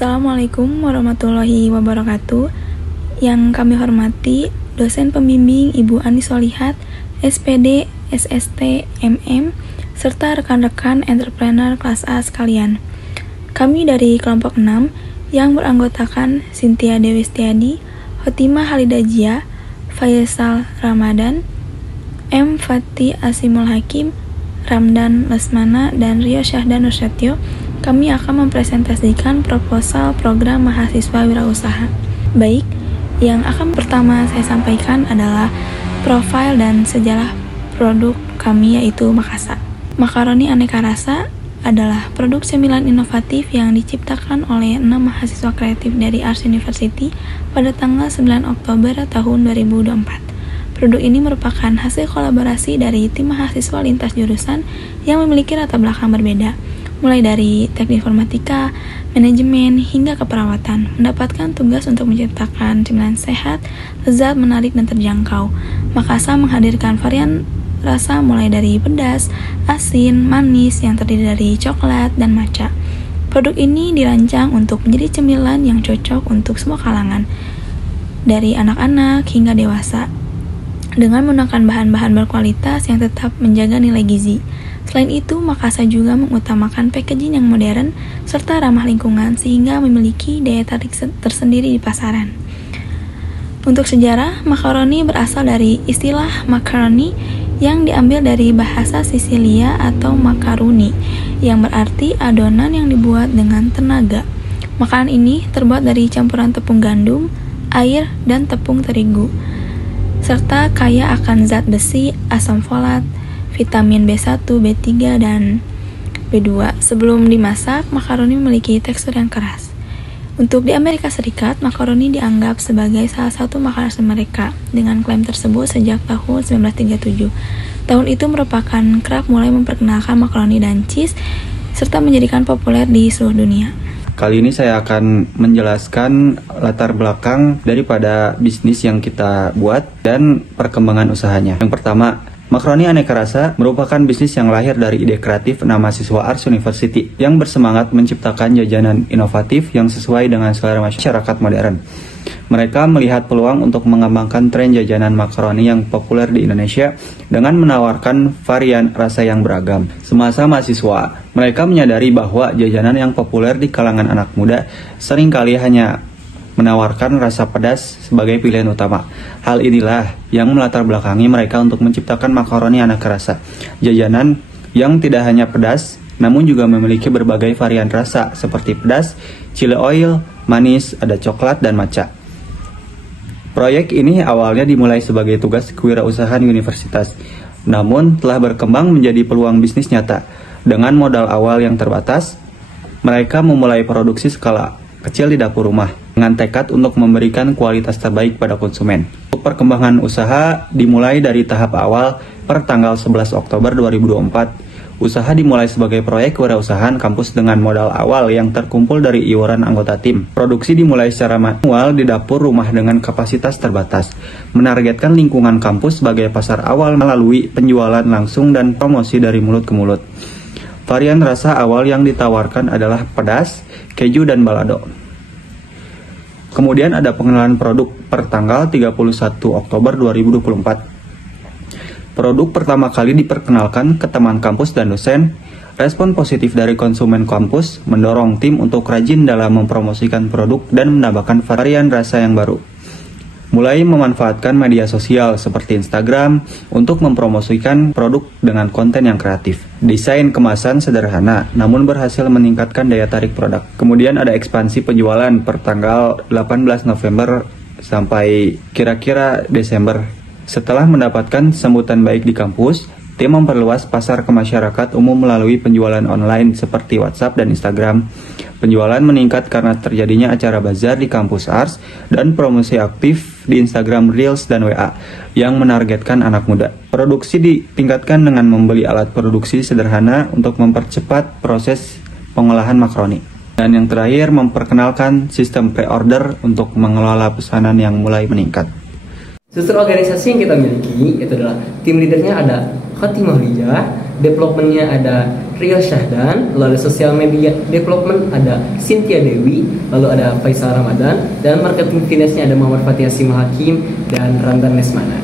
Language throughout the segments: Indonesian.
Assalamualaikum warahmatullahi wabarakatuh. Yang kami hormati dosen pembimbing Ibu Ani Solihat, SPD, SST, MM, serta rekan-rekan entrepreneur kelas A sekalian. Kami dari kelompok 6 yang beranggotakan Cynthia Dewi Setiadi, Hotimah Halidajia, Faisal Ramadan, M. Fati Asimul Hakim, Ramdan Lesmana, dan Rio Syahdan Nursetyo. Kami akan mempresentasikan proposal program mahasiswa wirausaha. Baik, yang akan pertama saya sampaikan adalah profil dan sejarah produk kami, yaitu Makasa. Makaroni aneka rasa adalah produk cemilan inovatif yang diciptakan oleh 6 mahasiswa kreatif dari Ars University pada tanggal 9 Oktober tahun 2024. Produk ini merupakan hasil kolaborasi dari tim mahasiswa lintas jurusan yang memiliki latar belakang berbeda, mulai dari teknik informatika, manajemen, hingga keperawatan, mendapatkan tugas untuk menciptakan cemilan sehat, lezat, menarik, dan terjangkau. Makasa menghadirkan varian rasa mulai dari pedas, asin, manis yang terdiri dari coklat dan matcha. Produk ini dirancang untuk menjadi cemilan yang cocok untuk semua kalangan, dari anak-anak hingga dewasa, dengan menggunakan bahan-bahan berkualitas yang tetap menjaga nilai gizi. Selain itu, Makasa juga mengutamakan packaging yang modern serta ramah lingkungan sehingga memiliki daya tarik tersendiri di pasaran. Untuk sejarah, makaroni berasal dari istilah macaroni yang diambil dari bahasa Sisilia atau makaroni, yang berarti adonan yang dibuat dengan tenaga. Makanan ini terbuat dari campuran tepung gandum, air, dan tepung terigu, serta kaya akan zat besi, asam folat, vitamin B1, B3, dan B2. Sebelum dimasak, makaroni memiliki tekstur yang keras. Untuk di Amerika Serikat, makaroni dianggap sebagai salah satu makanan mereka, dengan klaim tersebut sejak tahun 1937. Tahun itu merupakan Kraft mulai memperkenalkan makaroni dan cheese, serta menjadikan populer di seluruh dunia. Kali ini saya akan menjelaskan latar belakang daripada bisnis yang kita buat dan perkembangan usahanya. Yang pertama, makaroni aneka rasa merupakan bisnis yang lahir dari ide kreatif 6 mahasiswa Ars University yang bersemangat menciptakan jajanan inovatif yang sesuai dengan selera masyarakat modern. Mereka melihat peluang untuk mengembangkan tren jajanan makaroni yang populer di Indonesia dengan menawarkan varian rasa yang beragam. Semasa mahasiswa, mereka menyadari bahwa jajanan yang populer di kalangan anak muda seringkali hanya menawarkan rasa pedas sebagai pilihan utama. Hal inilah yang melatar belakangi mereka untuk menciptakan makaroni aneka rasa. Jajanan yang tidak hanya pedas, namun juga memiliki berbagai varian rasa seperti pedas, chili oil, manis, ada coklat, dan matcha. Proyek ini awalnya dimulai sebagai tugas kewirausahaan universitas, namun telah berkembang menjadi peluang bisnis nyata. Dengan modal awal yang terbatas, mereka memulai produksi skala kecil di dapur rumah, dengan tekad untuk memberikan kualitas terbaik pada konsumen. Perkembangan usaha dimulai dari tahap awal per tanggal 11 Oktober 2024. Usaha dimulai sebagai proyek kewirausahaan kampus dengan modal awal yang terkumpul dari iuran anggota tim. Produksi dimulai secara manual di dapur rumah dengan kapasitas terbatas, menargetkan lingkungan kampus sebagai pasar awal melalui penjualan langsung dan promosi dari mulut ke mulut. Varian rasa awal yang ditawarkan adalah pedas, keju, dan balado. Kemudian ada pengenalan produk per tanggal 31 Oktober 2024. Produk pertama kali diperkenalkan ke teman kampus dan dosen. Respon positif dari konsumen kampus mendorong tim untuk rajin dalam mempromosikan produk dan menambahkan varian rasa yang baru. Mulai memanfaatkan media sosial seperti Instagram untuk mempromosikan produk dengan konten yang kreatif. Desain kemasan sederhana, namun berhasil meningkatkan daya tarik produk. Kemudian ada ekspansi penjualan per tanggal 18 November sampai kira-kira Desember. Setelah mendapatkan sambutan baik di kampus, tim memperluas pasar ke masyarakat umum melalui penjualan online seperti WhatsApp dan Instagram. Penjualan meningkat karena terjadinya acara bazar di kampus Ars dan promosi aktif di Instagram Reels dan WA yang menargetkan anak muda. Produksi ditingkatkan dengan membeli alat produksi sederhana untuk mempercepat proses pengolahan makaroni. Dan yang terakhir, memperkenalkan sistem pre-order untuk mengelola pesanan yang mulai meningkat. Struktur organisasi yang kita miliki itu adalah tim leadernya ada Hotimah Halidajia, developmentnya ada Rio Syahdan, lalu ada social media development ada Cynthia Dewi, lalu ada Faisal Ramadan, dan marketing finance-nya ada Muhammad Fatih Hasim Hakim dan Ramdan Lesmana.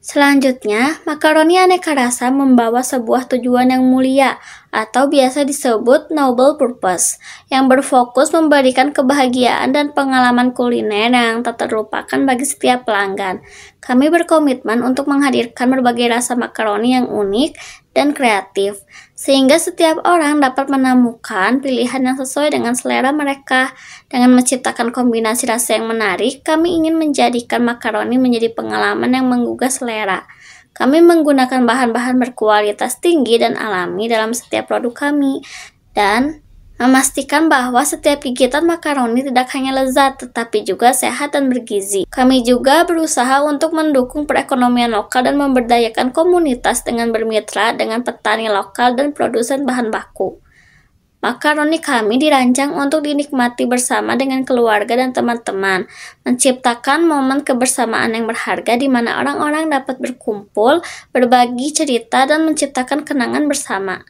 Selanjutnya, makaroni aneka rasa membawa sebuah tujuan yang mulia atau biasa disebut noble purpose yang berfokus memberikan kebahagiaan dan pengalaman kuliner yang tak terlupakan bagi setiap pelanggan. Kami berkomitmen untuk menghadirkan berbagai rasa makaroni yang unik dan kreatif, sehingga setiap orang dapat menemukan pilihan yang sesuai dengan selera mereka. Dengan menciptakan kombinasi rasa yang menarik, kami ingin menjadikan makaroni menjadi pengalaman yang menggugah selera. Kami menggunakan bahan-bahan berkualitas tinggi dan alami dalam setiap produk kami, dan memastikan bahwa setiap gigitan makaroni tidak hanya lezat, tetapi juga sehat dan bergizi. Kami juga berusaha untuk mendukung perekonomian lokal dan memberdayakan komunitas dengan bermitra dengan petani lokal dan produsen bahan baku. Makaroni kami dirancang untuk dinikmati bersama dengan keluarga dan teman-teman, menciptakan momen kebersamaan yang berharga di mana orang-orang dapat berkumpul, berbagi cerita, dan menciptakan kenangan bersama.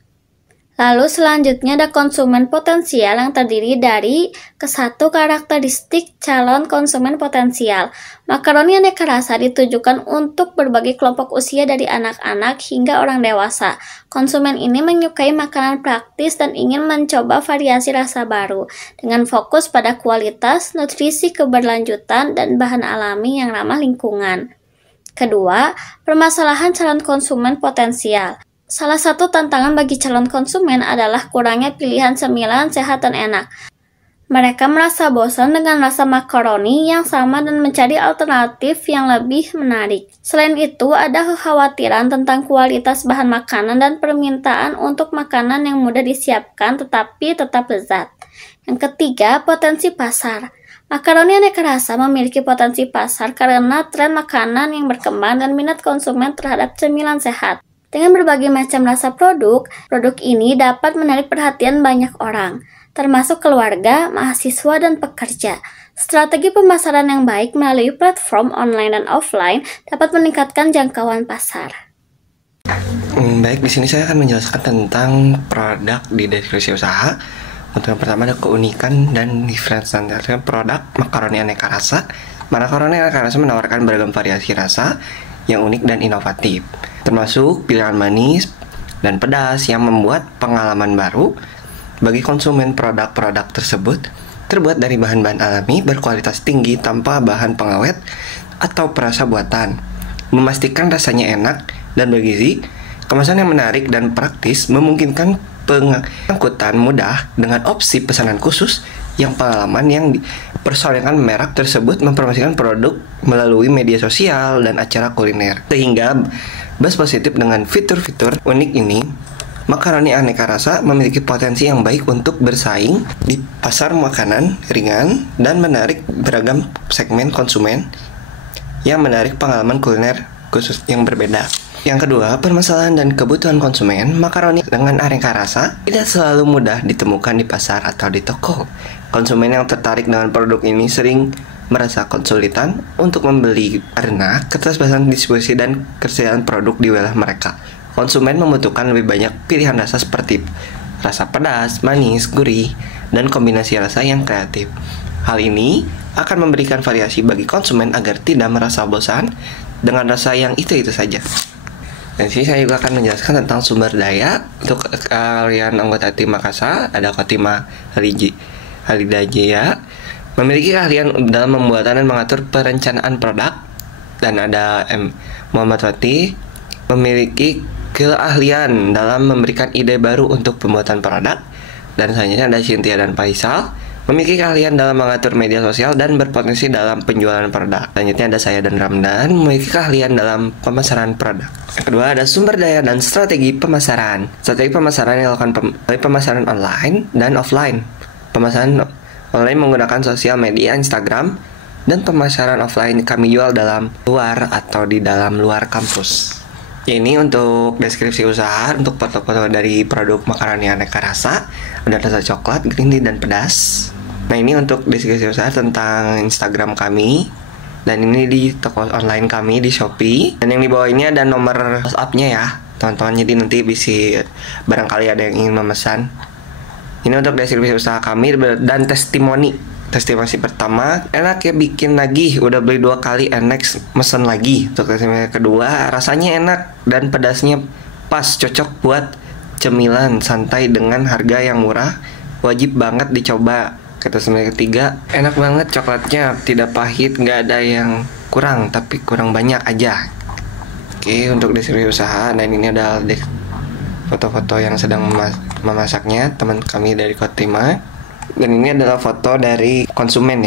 Lalu selanjutnya ada konsumen potensial yang terdiri dari kesatu karakteristik calon konsumen potensial. Makaroni aneka rasa ditujukan untuk berbagai kelompok usia dari anak-anak hingga orang dewasa. Konsumen ini menyukai makanan praktis dan ingin mencoba variasi rasa baru dengan fokus pada kualitas, nutrisi keberlanjutan, dan bahan alami yang ramah lingkungan. Kedua, permasalahan calon konsumen potensial. Salah satu tantangan bagi calon konsumen adalah kurangnya pilihan cemilan sehat dan enak. Mereka merasa bosan dengan rasa makaroni yang sama dan mencari alternatif yang lebih menarik. Selain itu, ada kekhawatiran tentang kualitas bahan makanan dan permintaan untuk makanan yang mudah disiapkan tetapi tetap lezat. Yang ketiga, potensi pasar. Makaroni aneka rasa memiliki potensi pasar karena tren makanan yang berkembang dan minat konsumen terhadap cemilan sehat. Dengan berbagai macam rasa produk ini dapat menarik perhatian banyak orang, termasuk keluarga, mahasiswa, dan pekerja. Strategi pemasaran yang baik melalui platform online dan offline dapat meningkatkan jangkauan pasar. Baik, di sini saya akan menjelaskan tentang produk di deskripsi usaha. Untuk yang pertama ada keunikan dan diferensiasi produk makaroni aneka rasa. Makaroni aneka rasa menawarkan beragam variasi rasa yang unik dan inovatif, termasuk pilihan manis dan pedas yang membuat pengalaman baru bagi konsumen. Produk-produk tersebut terbuat dari bahan-bahan alami berkualitas tinggi tanpa bahan pengawet atau perasa buatan, memastikan rasanya enak dan bergizi. Kemasan yang menarik dan praktis memungkinkan pengangkutan mudah dengan opsi pesanan khusus yang pengalaman yang dipersoalkan merek tersebut mempromosikan produk melalui media sosial dan acara kuliner. Sehingga buzz positif dengan fitur-fitur unik ini, makaroni aneka rasa memiliki potensi yang baik untuk bersaing di pasar makanan ringan dan menarik beragam segmen konsumen yang menarik pengalaman kuliner khusus yang berbeda. Yang kedua, permasalahan dan kebutuhan konsumen. Makaroni dengan aneka rasa tidak selalu mudah ditemukan di pasar atau di toko. Konsumen yang tertarik dengan produk ini sering merasa kesulitan untuk membeli karena keterbatasan distribusi dan ketersediaan produk di wilayah mereka. Konsumen membutuhkan lebih banyak pilihan rasa seperti rasa pedas, manis, gurih, dan kombinasi rasa yang kreatif. Hal ini akan memberikan variasi bagi konsumen agar tidak merasa bosan dengan rasa yang itu-itu saja. Dan sini saya juga akan menjelaskan tentang sumber daya untuk kalian anggota tim Makassar. Ada Khotimah Halidajaya, memiliki keahlian dalam pembuatan dan mengatur perencanaan produk. Dan ada Muhammad Fatih, memiliki keahlian dalam memberikan ide baru untuk pembuatan produk. Dan selanjutnya ada Cynthia dan Faisal, memiliki keahlian dalam mengatur media sosial dan berpotensi dalam penjualan produk. Selanjutnya ada saya dan Ramdan, memiliki keahlian dalam pemasaran produk. Yang kedua ada sumber daya dan strategi pemasaran. Strategi pemasaran yang dilakukan melalui pemasaran online dan offline. Pemasaran online menggunakan sosial media Instagram, dan pemasaran offline kami jual dalam luar atau di dalam luar kampus. Ini untuk deskripsi usaha, untuk foto-foto dari produk makaroni aneka rasa. Ada rasa coklat, green tea, dan pedas. Nah, ini untuk deskripsi usaha tentang Instagram kami. Dan ini di toko online kami di Shopee. Dan yang di bawah ini ada nomor WhatsApp-nya ya. teman-teman, jadi nanti bisa barangkali ada yang ingin memesan. Ini untuk deskripsi usaha kami dan testimoni pertama, enak ya, bikin lagi, udah beli 2 kali, next mesen lagi. Untuk testimoni kedua, rasanya enak dan pedasnya pas, cocok buat cemilan santai dengan harga yang murah, wajib banget dicoba. Testimoni ketiga, enak banget, coklatnya tidak pahit, nggak ada yang kurang, tapi kurang banyak aja. Oke, untuk deskripsi usaha, dan ini adalah foto-foto yang sedang memasaknya teman kami dari Kotima. Dan ini adalah foto dari konsumen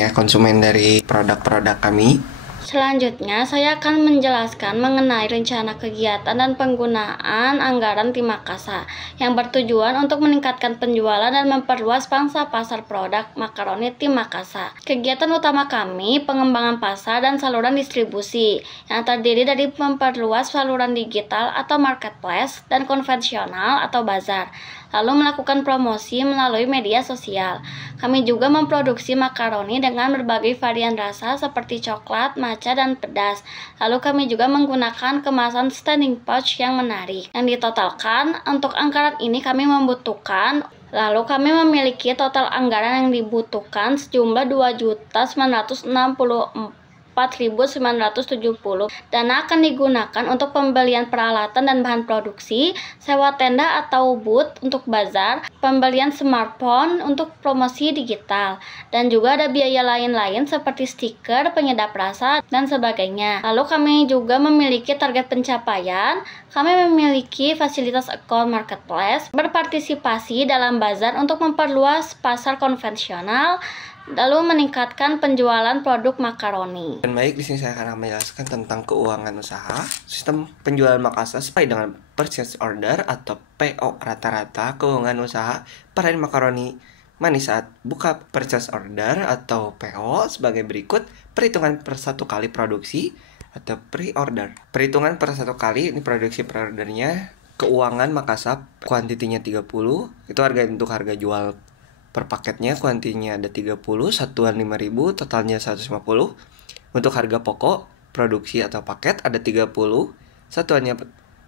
dari produk-produk kami. Selanjutnya, saya akan menjelaskan mengenai rencana kegiatan dan penggunaan anggaran Tim Makasa yang bertujuan untuk meningkatkan penjualan dan memperluas pangsa pasar produk makaroni Tim Makasa. Kegiatan utama kami, pengembangan pasar dan saluran distribusi yang terdiri dari memperluas saluran digital atau marketplace dan konvensional atau bazar, lalu melakukan promosi melalui media sosial. Kami juga memproduksi makaroni dengan berbagai varian rasa seperti coklat, matcha, dan pedas. Lalu kami juga menggunakan kemasan standing pouch yang menarik. Yang ditotalkan, untuk anggaran ini kami membutuhkan, lalu kami memiliki total anggaran yang dibutuhkan sejumlah 2.964.970. Dana akan digunakan untuk pembelian peralatan dan bahan produksi, sewa tenda atau booth untuk bazar, pembelian smartphone untuk promosi digital, dan juga ada biaya lain-lain seperti stiker, penyedap rasa, dan sebagainya. Lalu kami juga memiliki target pencapaian. Kami memiliki fasilitas account marketplace, berpartisipasi dalam bazar untuk memperluas pasar konvensional, lalu meningkatkan penjualan produk makaroni. Dan baik, di sini saya akan menjelaskan tentang keuangan usaha. Sistem penjualan Makasa sesuai dengan purchase order atau PO. Rata-rata keuangan usaha perayaan makaroni manis saat buka purchase order atau PO sebagai berikut: perhitungan per 1 kali produksi atau pre-order. Perhitungan per 1 kali, ini produksi per ordernya. Keuangan Makasa, kuantitinya 30, itu untuk harga jual per paketnya, kuantitinya ada 30, satuan 5.000, totalnya 150. Untuk harga pokok produksi atau paket ada 30, satuannya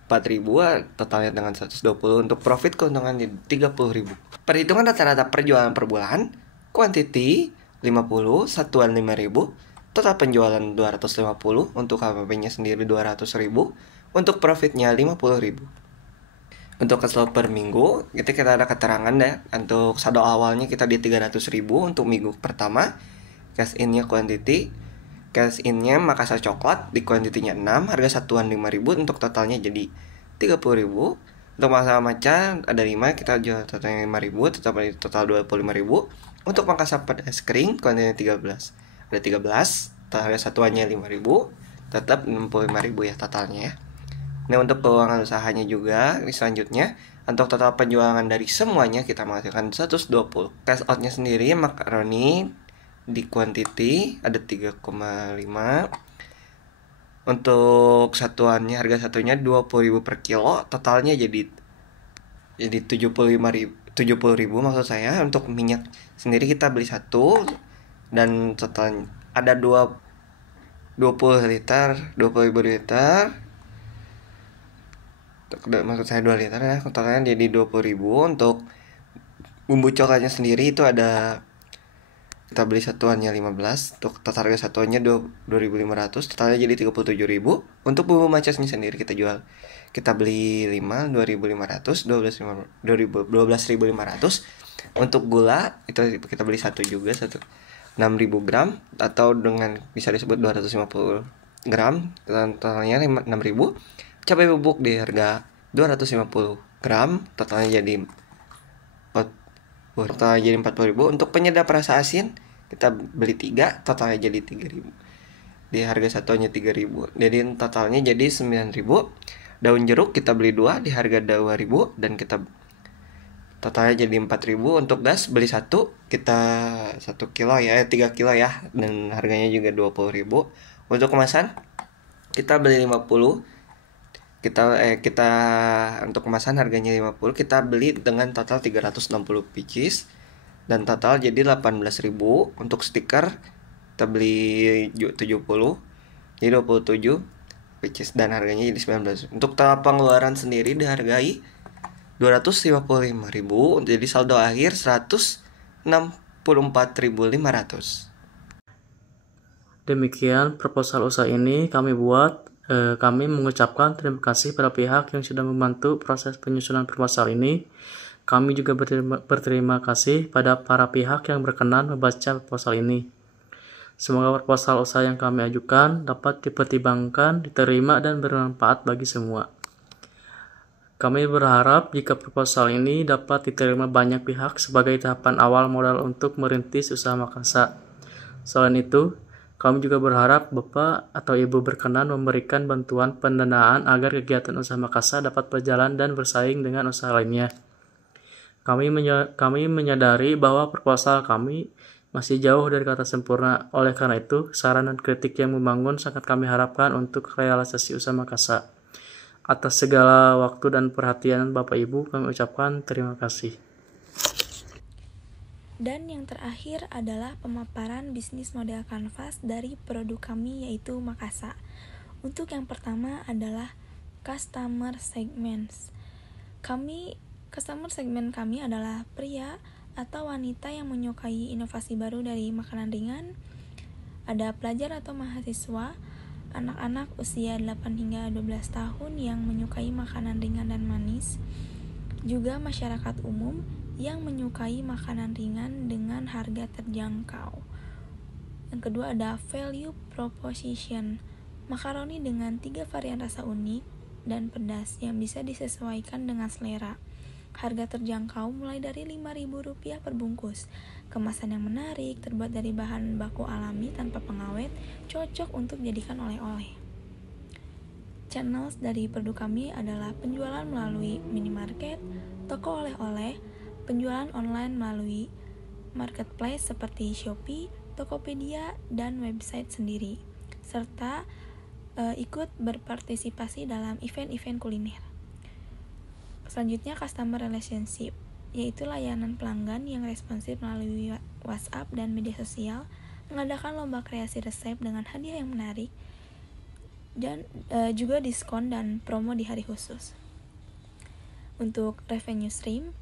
4.000, totalnya dengan 120. Untuk profit keuntungan di 30.000. Perhitungan rata-rata perjualan per bulan, kuantiti 50, satuan 5.000, total penjualan 250. Untuk HPP-nya sendiri 200.000. Untuk profitnya 50.000. Untuk cash flow per minggu, kita ada keterangan deh. Untuk saldo awalnya kita di 300.000 untuk minggu pertama. Cash in-nya quantity, cash in-nya Makasa coklat di kuantitinya 6, harga satuan 5.000, untuk totalnya jadi 30.000. Untuk Makasa matcha ada 5, kita jual totalnya 5.000, total 25.000. Untuk Makasa pedas kering kuantitinya 13. Ada 13, harga satuannya 5.000, tetap 65.000 ya totalnya ya. Nah, untuk keuangan usahanya juga, selanjutnya untuk total penjualan dari semuanya kita menghasilkan 120. Cash out-nya sendiri makaroni di quantity ada 3,5. Untuk satuannya, harga satunya 20.000 per kilo, totalnya jadi 70.000 maksud saya. Untuk minyak sendiri kita beli 1 dan total ada 20 liter, 20.000 liter. Maksud saya 2 liter ya, totalnya jadi 20.000. Untuk bumbu coklatnya sendiri itu ada, kita beli satuannya 15, untuk total harga satuannya 2.500, totalnya jadi 37.000. Untuk bumbu macasnya sendiri kita beli 5, 2.500, 12.500. Untuk gula itu kita beli 1 juga, 6.000 gram, atau dengan bisa disebut 250 gram, totalnya 6.000. Cabai bubuk di harga 250 gram, totalnya jadi 40.000. Untuk penyedap rasa asin kita beli 3, totalnya jadi 3.000. Di harga satuannya 3.000. Jadi totalnya jadi 9.000. Daun jeruk kita beli 2 di harga 2.000 dan kita totalnya jadi 4.000. Untuk gas beli 1, kita 1 kilo ya, 3 kilo ya, dan harganya juga 20.000. Untuk kemasan kita beli 50. Kita untuk kemasan harganya 50, kita beli dengan total 360 pieces dan total jadi 18.000. Untuk stiker kita beli 70, jadi 27. which is dan harganya jadi 19. Untuk tahap pengeluaran sendiri dihargai 255.000, jadi saldo akhir 164.500. Demikian proposal usaha ini kami buat. Kami mengucapkan terima kasih pada pihak yang sudah membantu proses penyusunan proposal ini. Kami juga berterima kasih pada para pihak yang berkenan membaca proposal ini. Semoga proposal usaha yang kami ajukan dapat dipertimbangkan, diterima, dan bermanfaat bagi semua. Kami berharap jika proposal ini dapat diterima banyak pihak sebagai tahapan awal modal untuk merintis usaha Makasa. Selain itu, kami juga berharap Bapak atau Ibu berkenan memberikan bantuan pendanaan agar kegiatan usaha Makasa dapat berjalan dan bersaing dengan usaha lainnya. Kami menyadari bahwa proposal kami masih jauh dari kata sempurna. Oleh karena itu, saran dan kritik yang membangun sangat kami harapkan untuk realisasi usaha Makasa. Atas segala waktu dan perhatian Bapak Ibu, kami ucapkan terima kasih. Dan yang terakhir adalah pemaparan bisnis model kanvas dari produk kami yaitu Makasa. Untuk yang pertama adalah customer segments. Customer segment kami adalah pria atau wanita yang menyukai inovasi baru dari makanan ringan. Ada pelajar atau mahasiswa, anak-anak usia 8 hingga 12 tahun yang menyukai makanan ringan dan manis. Juga masyarakat umum yang menyukai makanan ringan dengan harga terjangkau. Yang kedua ada value proposition. Makaroni dengan 3 varian rasa unik dan pedas yang bisa disesuaikan dengan selera. Harga terjangkau mulai dari Rp5.000 per bungkus. Kemasan yang menarik, terbuat dari bahan baku alami tanpa pengawet, cocok untuk dijadikan oleh-oleh. Channels dari produk kami adalah penjualan melalui minimarket, toko oleh-oleh, penjualan online melalui marketplace seperti Shopee, Tokopedia, dan website sendiri, serta ikut berpartisipasi dalam event-event kuliner. Selanjutnya customer relationship, yaitu layanan pelanggan yang responsif melalui WhatsApp dan media sosial, mengadakan lomba kreasi resep dengan hadiah yang menarik, dan juga diskon dan promo di hari khusus. Untuk revenue stream,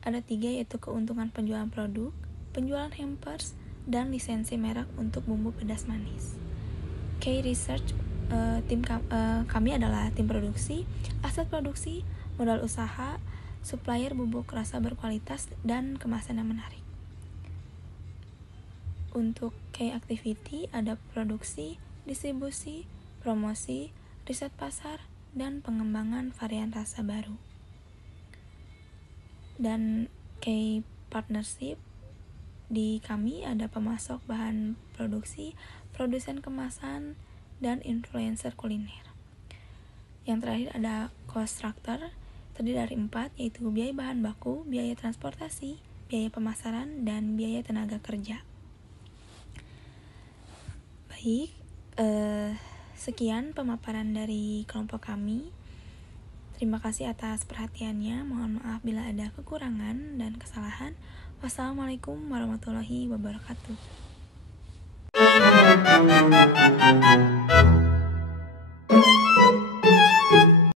ada 3 yaitu keuntungan penjualan produk, penjualan hampers, dan lisensi merek untuk bumbu pedas manis. Key research, kami adalah tim produksi, aset produksi, modal usaha, supplier bubuk rasa berkualitas, dan kemasan yang menarik. Untuk key activity ada produksi, distribusi, promosi, riset pasar, dan pengembangan varian rasa baru. Dan key partnership di kami ada pemasok bahan produksi, produsen kemasan, dan influencer kuliner. Yang terakhir ada cost structure, terdiri dari 4, yaitu biaya bahan baku, biaya transportasi, biaya pemasaran, dan biaya tenaga kerja. Baik, sekian pemaparan dari kelompok kami. Terima kasih atas perhatiannya. Mohon maaf bila ada kekurangan dan kesalahan. Wassalamualaikum warahmatullahi wabarakatuh.